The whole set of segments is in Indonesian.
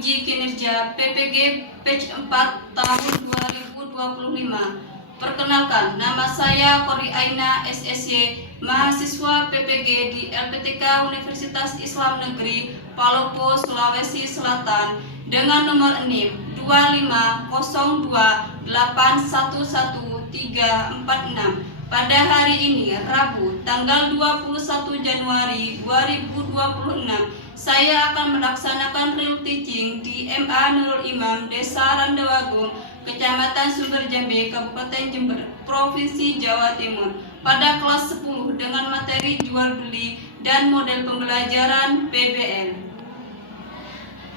uji kinerja PPG Batch 4 tahun 2025. Perkenalkan, nama saya Kori Aina SSY, mahasiswa PPG di LPTK Universitas Islam Negeri Palopo, Sulawesi Selatan dengan nomor NIM 2502811346. Pada hari ini, Rabu, tanggal 21 Januari 2026, saya akan melaksanakan real teaching di MA Nurul Imam, Desa Randawagung, Kecamatan Sumber Jambe, Kabupaten Jember, Provinsi Jawa Timur, pada kelas 10 dengan materi jual beli dan model pembelajaran PBL.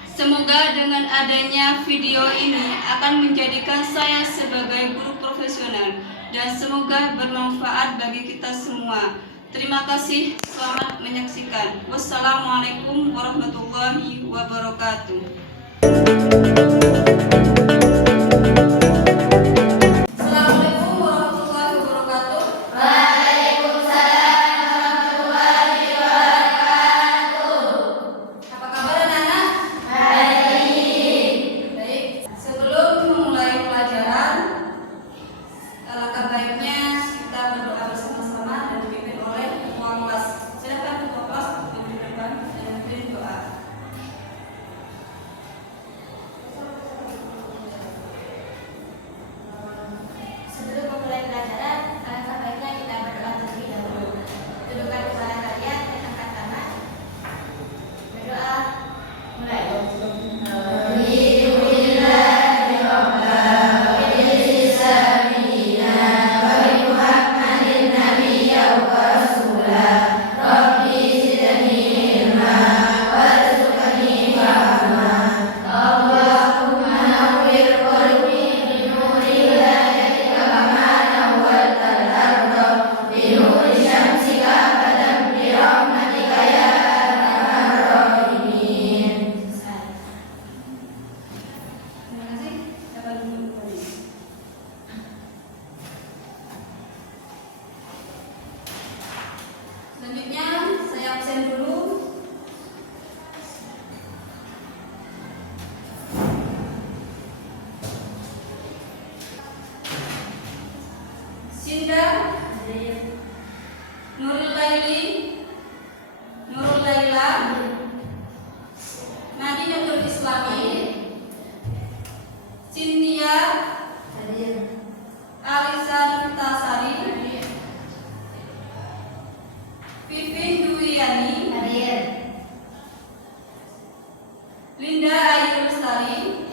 Semoga dengan adanya video ini akan menjadikan saya sebagai guru profesional dan semoga bermanfaat bagi kita semua. Terima kasih, selamat menyaksikan. Wassalamualaikum warahmatullahi wabarakatuh. Selanjutnya saya absen dulu. Sinda, Nurul Laili, Nurul Laila, Madinatul Islami, Cynthia, Alisa Nurtasari, Pipin Duwiyani, Linda Ayu Lestari,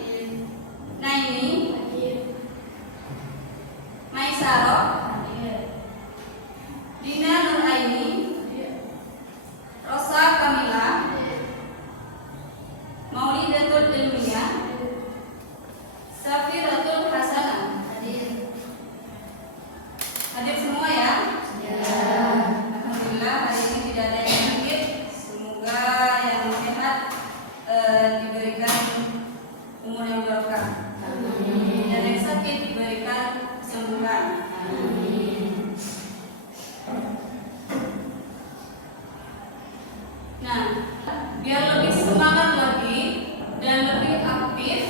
Naini, Maisaro, Dina Nuraini, Rosa Kamila, Maulidatul Ilmiyah, Safiratul Hasanah. Hadir semua ya? Alhamdulillah, hari ini tidak ada yang sakit. Semoga yang sehat diberikan umur yang barokah. Dan yang sakit diberikan kesembuhan. Nah, biar lebih semangat lagi dan lebih aktif,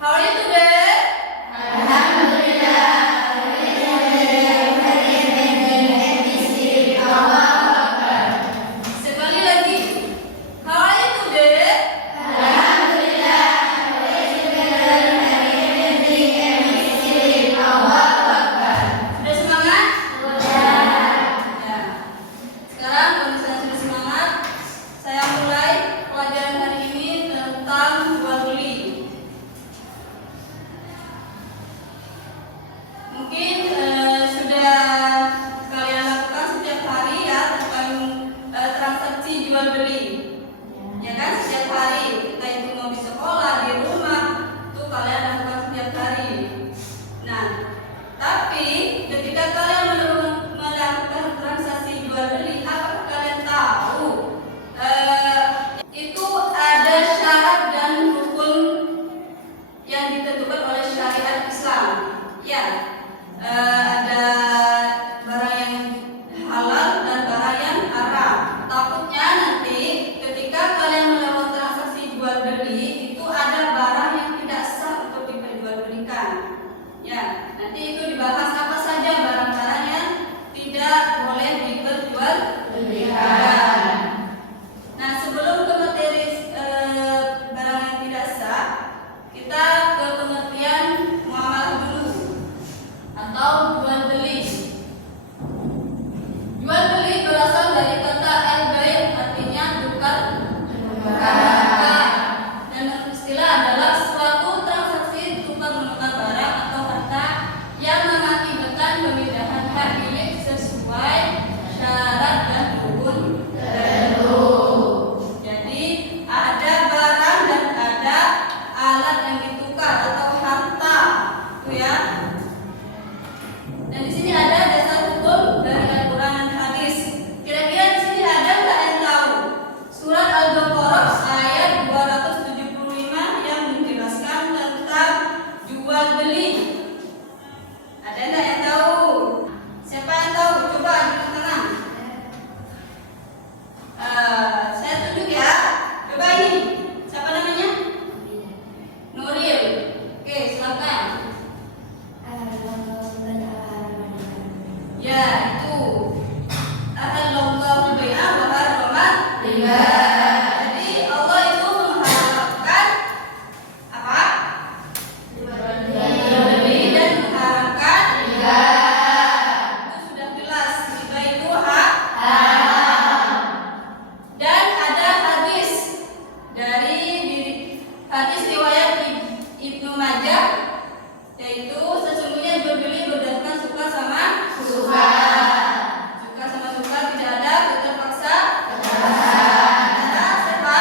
how are you today? Sekali lagi, how are you today? Alhamdulillah. Hadis riwayat Ibnu Majah, yaitu sesungguhnya jual beli berdasarkan suka sama suka. Suka sama suka, tidak ada keterpaksa. Antara siapa?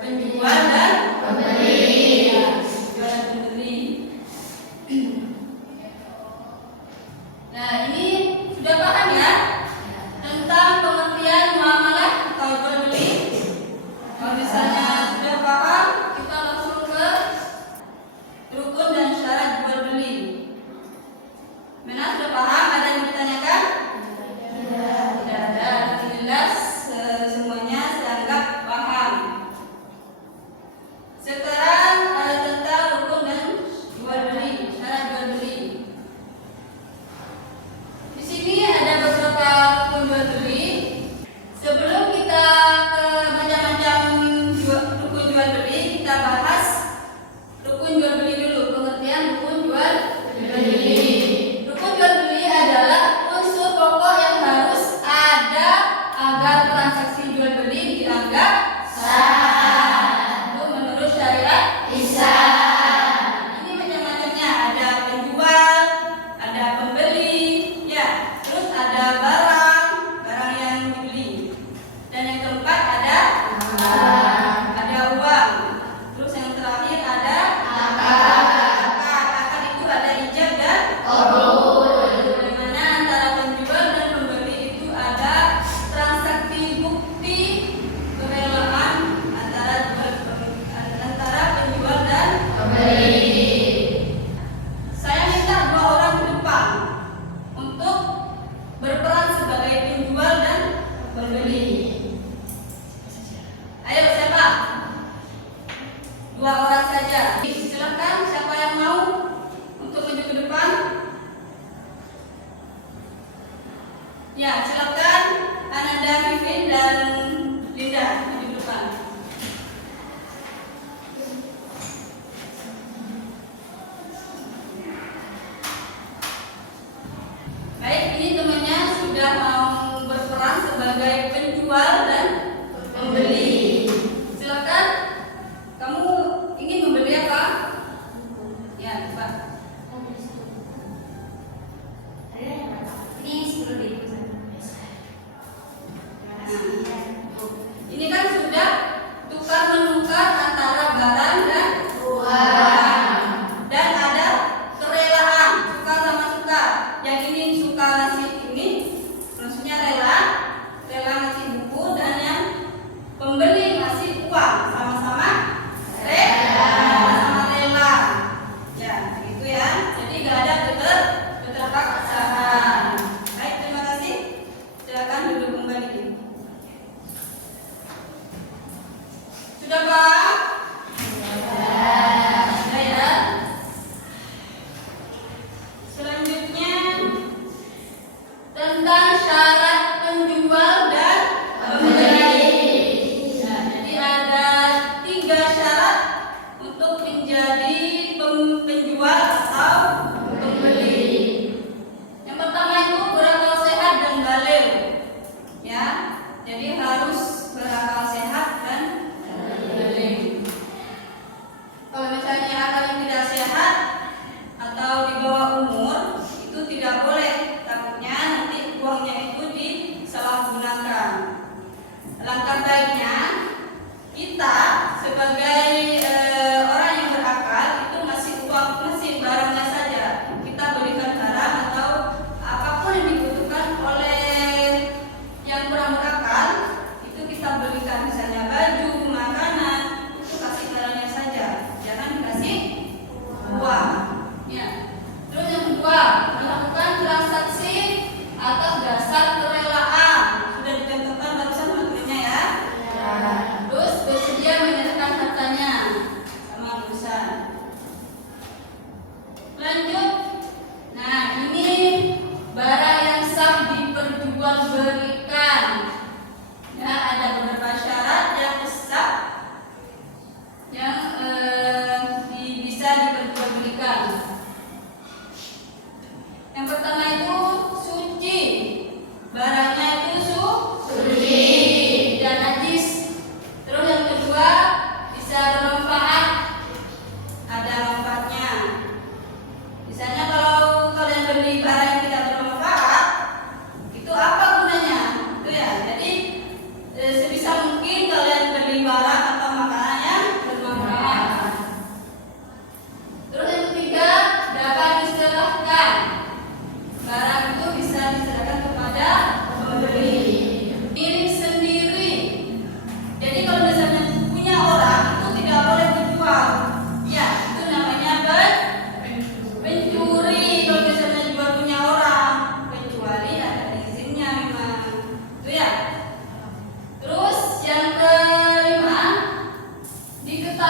Penjual dan pembeli. Penjual dan pembeli. Nah, ini sudah paham ya tentang pengertian muamalah atau jual beli. Kalau misalnya sudah paham, kita langsung ke rukun dan syarat jual beli. Mana sudah paham? Ada yang ditanyakan? Tidak ada. Alhamdulillah semuanya saya anggap paham. Sekarang tentang rukun dan jual beli, syarat jual beli. Di sini ada beberapa rukun jual beli. Sebelum kita ke macam-macam rukun jual beli, kita bahas rukun jual beli dulu. Pengertian rukun jual beli. Rukun jual beli adalah unsur pokok yang harus ada agar transaksi jual beli dianggap sah. Itu menurut syariat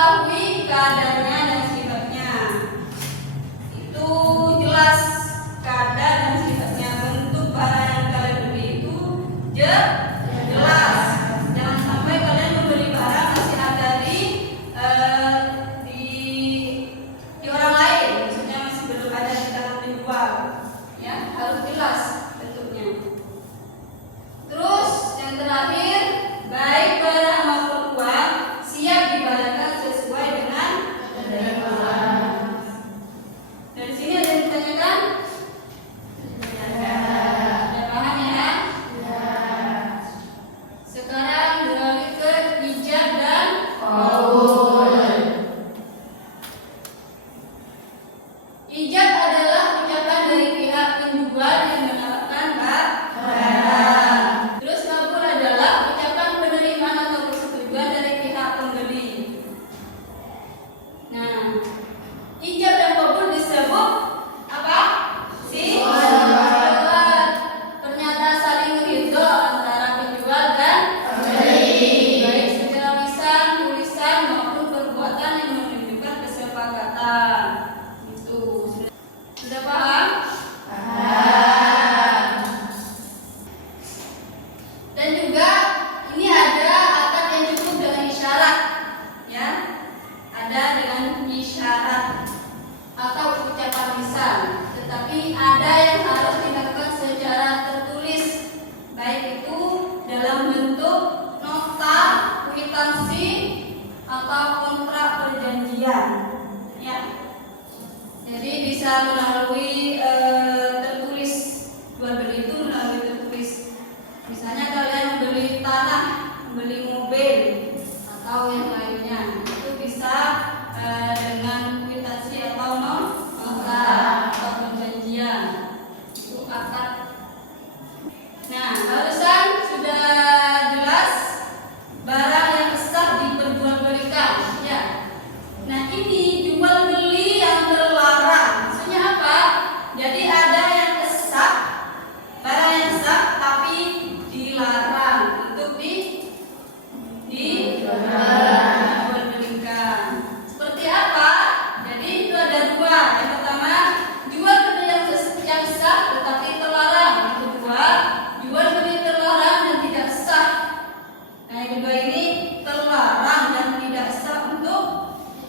mengetahui kadarnya dan sifatnya. Itu jelas kadar dan sifatnya. Bentuk barang yang kalian beli itu jelas. Jangan sampai kalian membeli barang masih ada di orang lain, maksudnya masih belum ada di dalam dijual. Ya, harus jelas bentuknya. Terus yang terakhir, baik barang maupun uang siap dibayarkan sesuai dengan penerimaan. Dari sini ada yang ditanyakan? Ada paham ya? Sekarang beralih ke ijab dan qaul. Ijab adalah ucapan dari pihak penjual yang menawarkan barang. Terus qaul adalah ucapan penerimaan atau persetujuan dari pihak pembeli. Nah, ijab dan qaul disebut apa? Syarat. Pernyataan saling ridho antara penjual dan pembeli, baik secara lisan, tulisan maupun perbuatan yang menunjukkan kesepakatan. Itu sudah paham? Dan juga ini ada akad yang cukup dengan isyarat, ya. Ada dengan isyarat atau ucapan lisan, tetapi ada yang harus dilakukan secara tertulis, baik itu dalam bentuk nota, kwitansi atau kontrak perjanjian, ya. Jadi bisa melalui tertulis, jual beli itu melalui tertulis. Misalnya kalian membeli tanah, membeli mobil atau yang lainnya, itu bisa dengan kwitansi atau nota atau perjanjian. Itu akad. Nah, barusan sudah jelas barang yang sah diperjualbelikan, ya. Nah, ini jual beli yang terlarang. Maksudnya apa? Jadi ada yang sah, barang yang sah tapi dilarang untuk dijualbelikan. Seperti apa? Jadi itu ada dua. Yang pertama, jual beli yang sah tetapi terlarang. Yang kedua, jual beli terlarang dan tidak sah. Nah, yang kedua ini terlarang dan tidak sah untuk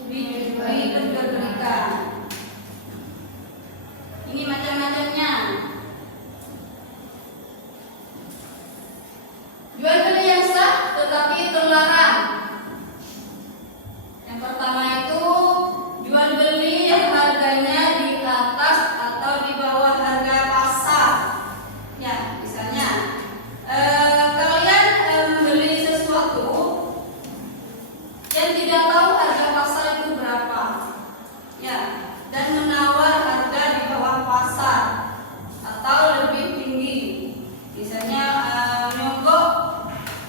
diperjualbelikan. Ini macam-macamnya. Jual beli yang sah tetapi terlarang. Yang pertama itu jual beli yang harganya di atas atau di bawah harga pasar. Ya, misalnya kalian membeli sesuatu yang tidak tahu harga pasar itu berapa, ya, dan menawar harga di bawah pasar atau lebih tinggi. Misalnya nyogok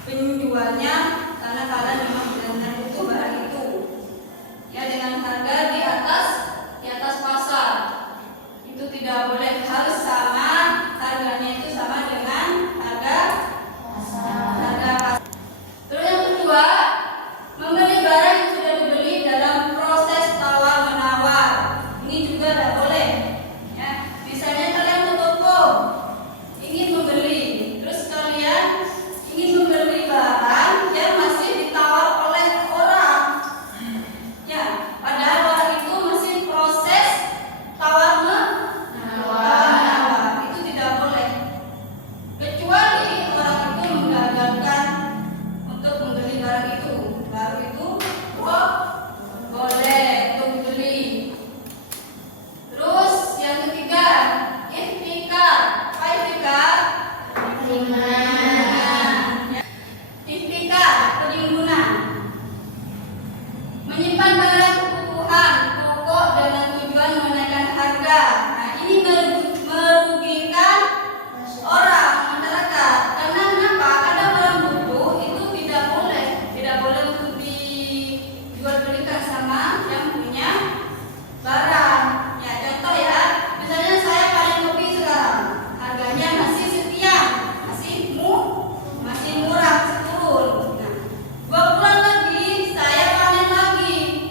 penjualnya karena kalian memang benar-benar butuh barang itu, ya, dengan harga di atas pasar. Itu tidak boleh, harus sama harganya, itu sama dengan harga pasar. Terus yang kedua, membeli barang yang sudah dibeli dalam proses tawar menawar. Ini juga tidak boleh, ya. Misalnya kalian ke toko ingin membeli, terus kalian ingin membeli barang yang masih ditawar oleh orang, ya, padahal orang itu masih proses tawar menawar. Itu tidak boleh, kecuali orang itu menggagalkan untuk membeli barang itu, baru itu boleh untuk dibeli. Terus yang ketiga, ihtikar. Apa ihtikar? Ihtikar, penimbunan. Menyimpan barang kebutuhan pokok dengan tujuan menaikkan harga. Nah, ini merugikan orang, masyarakat. Karena kenapa? Karena barang butuh itu tidak boleh untuk dijual belikan sama yang punya barang. Ya, contoh ya, misalnya saya panen kopi sekarang, harganya masih sekian, masih murah, masih turun. Nah, 2 bulan lagi saya panen lagi,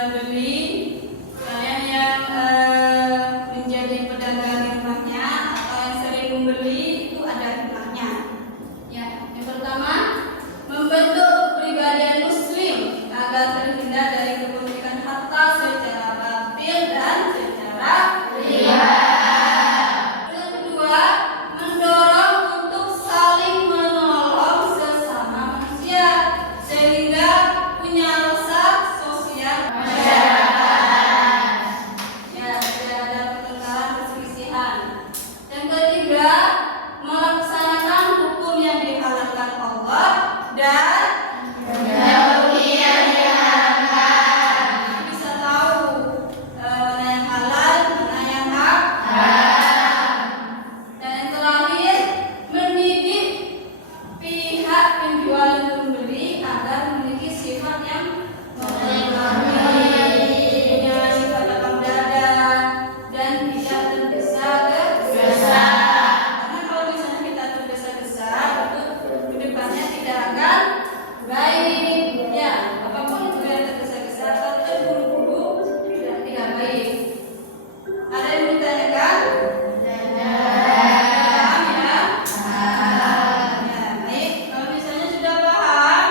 jual beli, kalian yang menjadi pedagang yang banyak atau yang sering membeli itu ada hikmahnya. Ya, yang pertama, membentuk kepribadian muslim agar terhindar dari kepemilikan harta secara batil dan secara riba. Yang kedua, mendorong untuk saling menolong sesama manusia sehingga punya rasa sosial masyarakat. Ya, tidak ada pertengkaran perselisihan. Yang ketiga, melaksanakan hukum yang dihalalkan Allah dan yang diharamkan. Bisa tahu mana yang halal, mana yang haram. Dan yang terakhir, mendidik pihak penjual dan pembeli agar memiliki sifat yang punya sifat lapang dada dan tidak tergesa-gesa. Karena kalau misalnya kita tergesa-gesa, itu kedepannya tidak akan baik. Ya, apapun itu yang tergesa-gesa atau terburu-buru tidak baik. Ada yang ditanyakan? Paham ya? Ya, baik. Kalau misalnya sudah paham,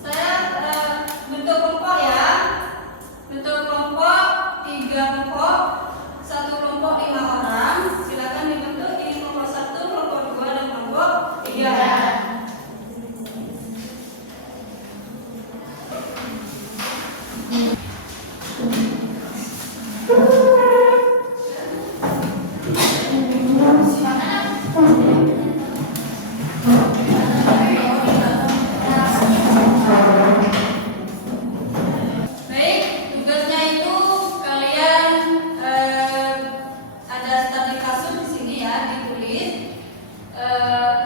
saya bentuk kelompok ya. Bentuk kelompok 3 kelompok, 1 kelompok 5 orang. Silakan dibentuk ini kelompok 1, kelompok 2 dan kelompok 3. Baik, tugasnya itu kalian ada tadi kasus di sini ya, ditulis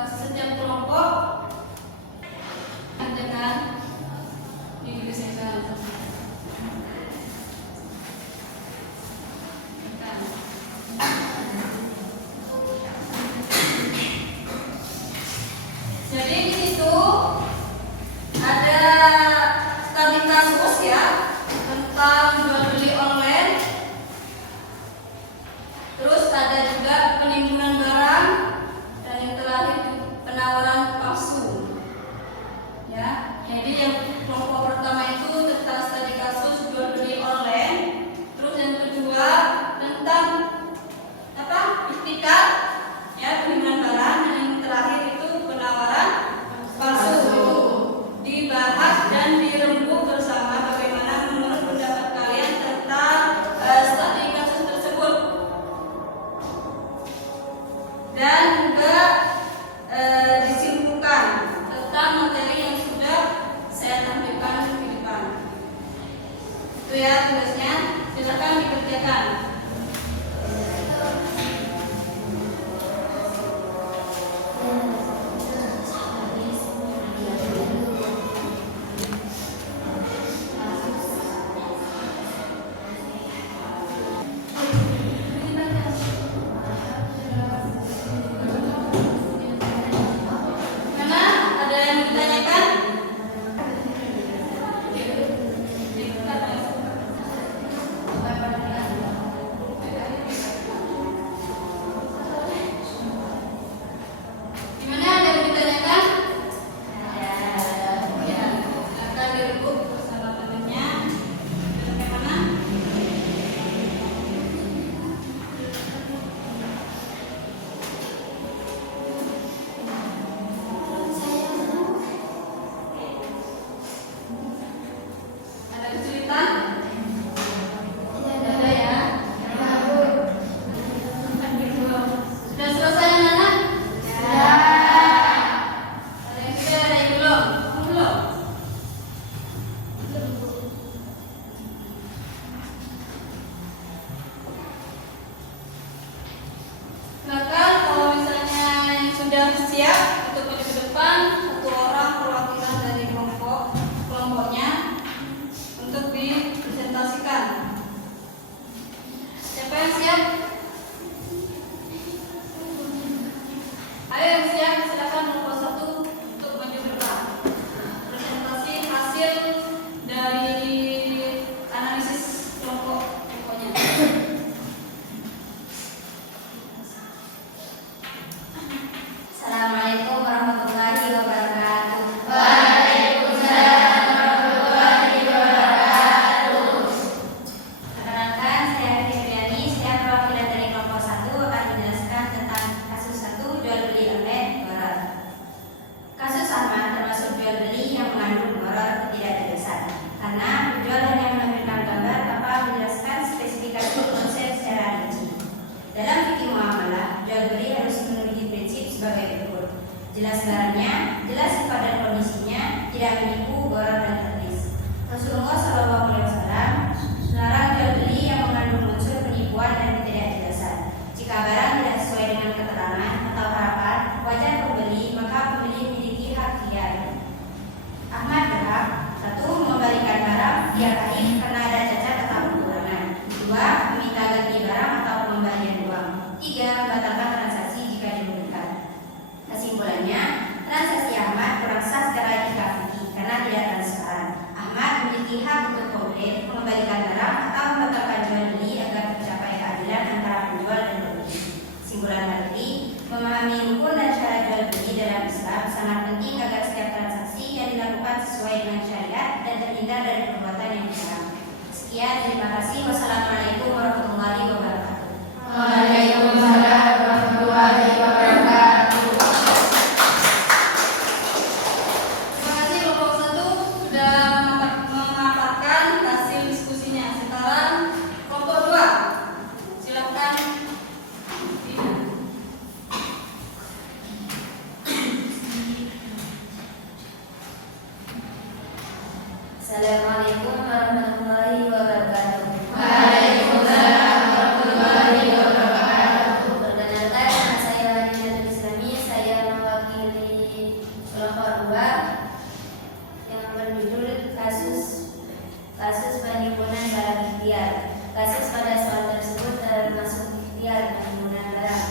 setiap kelompok ada kan digeserkan. Jadi di situ ada tadi kasus ya tentang jual beli online. Terus ada juga penimbunan barang dan yang terakhir penawaran palsu. Ya, jadi yang kelompok pertama itu tentang studi kasus jual beli online. Terus yang kedua tentang ikhtikar, ya penimbunan barang, dan yang terakhir itu penawaran palsu. Dibahas dan dirembuk bersama bagaimana menurut pendapat kalian tentang studi kasus tersebut. Dan juga disimpulkan tentang materi yang sudah saya tampilkan di depan. Itu ya tugasnya, silakan dikerjakan. Mana ada yang ditanyakan? tidak menipu, gurau dan taktis. Rasulullah Shallallahu Alaihi Wasallam melarang jual beli yang mengandung unsur penipuan dan ketidakjelasan. Jika barang tidak sesuai dengan keterangan atau harapan wajar pembeli, maka pembeli memiliki hak tiar. Ahmad berhak: 1. Mengembalikan barang tiap hari karena ada cacat atau kekurangan. 2. Meminta ganti barang atau pengembalian uang. 3. Membatalkan transaksi jika dirugikan. Kesimpulannya, transaksi Ahmad kurang sah secara fikih karena tidak transparan. Ahmad memiliki hak untuk komplain, mengembalikan barang atau membatalkan jual beli agar tercapai keadilan antara penjual dan pembeli. Kesimpulan arti, memahami rukun dan syarat jual beli dalam Islam sangat penting agar setiap transaksi yang dilakukan sesuai dengan syariat dan terhindar dari perbuatan yang dilarang. Sekian, terima kasih. Wassalamualaikum warahmatullahi wabarakatuh. Waalaikumsalam warahmatullahi wabarakatuh. Terima kasih kelompok 1 sudah memaparkan hasil diskusinya. Sekarang kelompok 2, silakan. Assalamualaikum warahmatullahi wabarakatuh. Waalaikumsalam warahmatullahi wabarakatuh. Perkenalkan, nama saya Madinatul Islami. Saya mewakili kelompok 2 yang berjudul kasus penimbunan barang ikhtiar. Kasus pada soal tersebut termasuk ikhtiar penimbunan barang.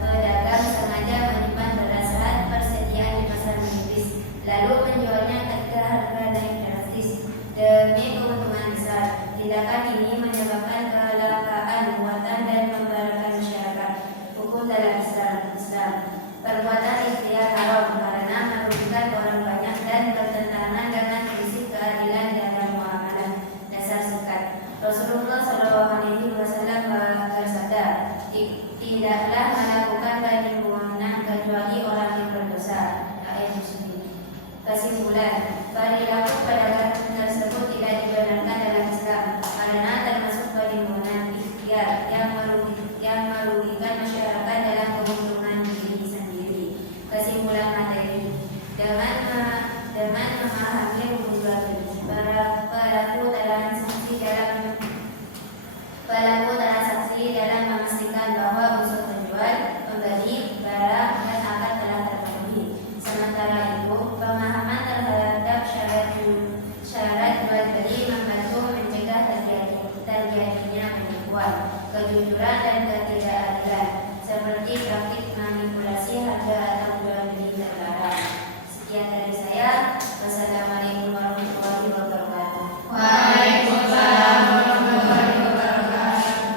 Pedagang sengaja menyimpan beras saat persediaan di pasar menipis, lalu menjualnya ketika harga naik drastis demi keuntungan besar. Tindakan ini menyebabkan kelangkaan muatan dan membahayakan masyarakat. Hukum dalam Islam. Perbuatan ikhtiar haram karena merugikan orang banyak dan bertentangan dengan prinsip keadilan dalam muamalah. Dasar singkat, Rasulullah Shallallahu Alaihi Wasallam bersabda, tidaklah melakukan penimbunan kecuali orang yang berdosa. Ayat Muslim. Kesimpulan, perilaku pedagang tersebut tidak dibenarkan dalam Islam karena termasuk penimbunan ikhtiar yang merugikan masyarakat dalam keuntungan diri sendiri. Kesimpulan materi, dengan memahami hukum jual beli, pelaku transaksi dalam memastikan bahwa unsur penjual, pembeli, barang dan akad telah terpenuhi. Sementara itu, pemahaman terhadap syarat jual beli membantu mencegah terjadinya penipuan, kejujuran dan ketidakadilan, seperti praktik manipulasi harga atau jual beli terlarang. Sekian dari saya. Wassalamualaikum warahmatullahi wabarakatuh. Waalaikumsalam warahmatullahi wabarakatuh.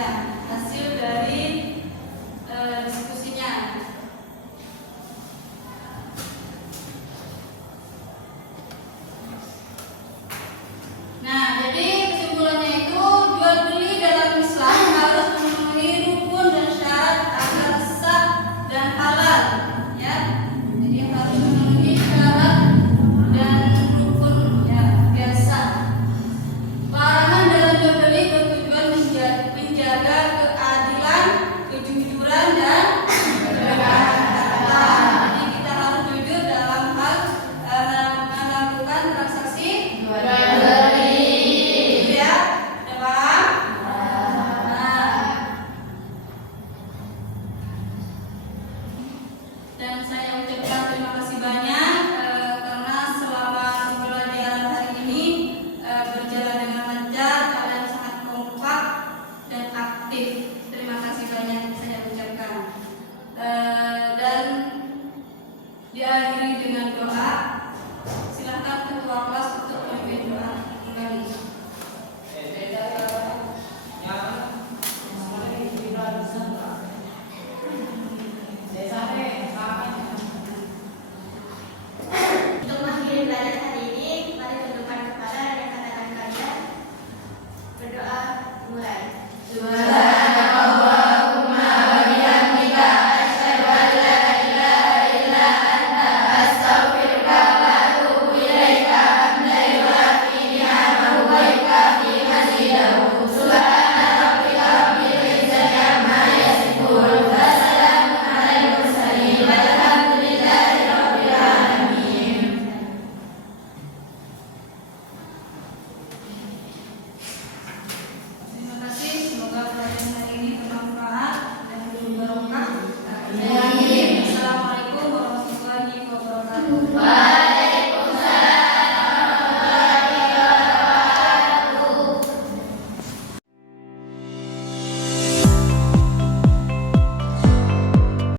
Ya, hasil dari diskusinya. Nah, jadi kesimpulannya itu jual beli dalam Islam harus memenuhi rukun dan syarat agar sah dan halal, ya. Jadi harus memenuhi syarat dan rukun, ya, biar sah. Larangan dalam jual beli bertujuan menjaga keadilan, kejujuran dan kebenaran harta. Jadi kita harus jujur dalam hal melakukan transaksi jual beli. Ya, udah paham? Nah. Dan saya ucapkan terima kasih banyak karena selama pembelajaran hari ini berjalan dengan lancar, kalian sangat kompak dan aktif. Terima kasih banyak saya ucapkan. Dan diakhiri dengan doa. Silakan ketua kelas untuk memimpin doa kembali. Untuk mengakhiri pelajaran hari ini, mari tundukkan kepala dan katakan kalian berdoa mulai. Doa.